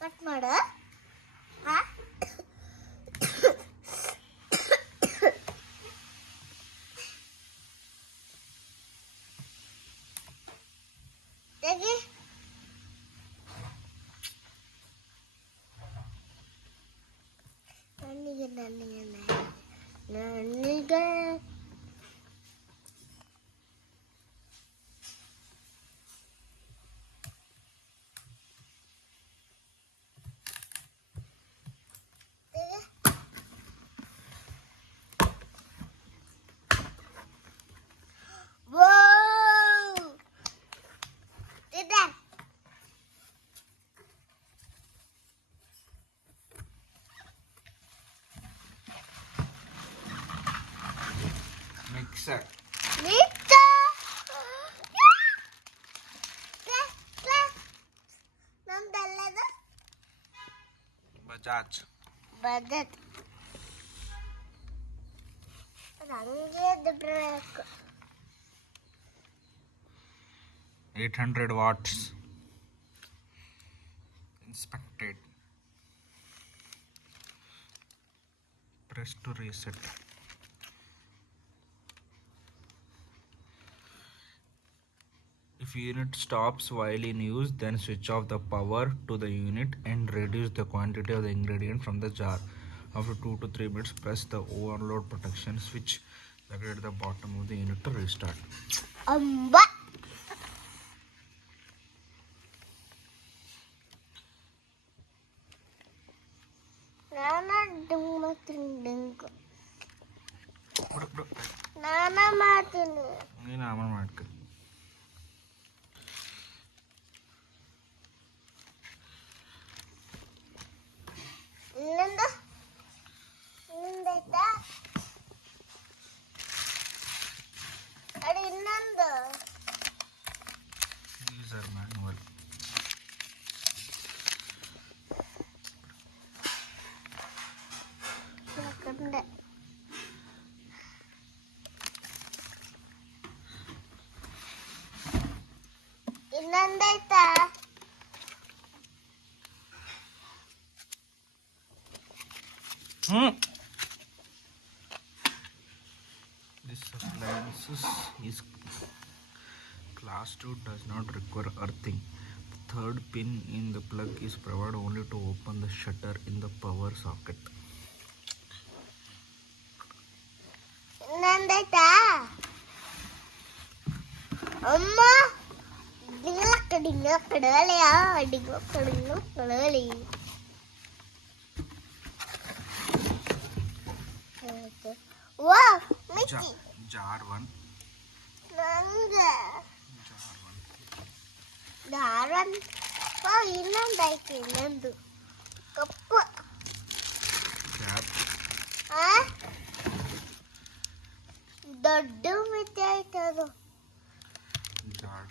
Cut ಮಾಡ ತೆಗಿ ನನಗೆ Mixer. Bajaj. Bajaj. ರಂಗೇದ ಬ್ರೇಕ್ 800 watts. Inspected. Press to reset. If unit stops while in use, then switch off the power to the unit and reduce the quantity of the ingredient from the jar. After 2 to 3 minutes, press the overload protection switch located at the bottom of the unit to restart. Amba. Nana dummatindingu. Nana matinu. Nina amma matku. ಇನ್ನೊಂದಾಯ್ತಾ ಅಡಿ ಇನ್ನೊಂದು User manual. ಯಾಕಂದ್ರೆ ಇನ್ನೊಂದಾಯ್ತಾ This appliance is class 2, does not require earthing. The third pin in the plug is provided only to open the shutter in the power socket. ಇನ್ನೊಂದಾಯ್ತಾ ಅಮ್ಮ ಡಿಂಗ ಕಡಲೆಯಾ ಡಿಂಗ ಕಡಲೆ ವಾ ಮಿಕ್ಕಿ Jar 1. ನಂಗೆ Jar 1. ದಾರನ್ ಇನ್ನೊಂದಾಯ್ತು ಇನ್ನೊಂದು ಕಪ್ಪು Cap. ದೊಡ್ಡ ಮಿತಿ ಆಯ್ತು ಅದು Jar.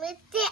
ಮಿತಿ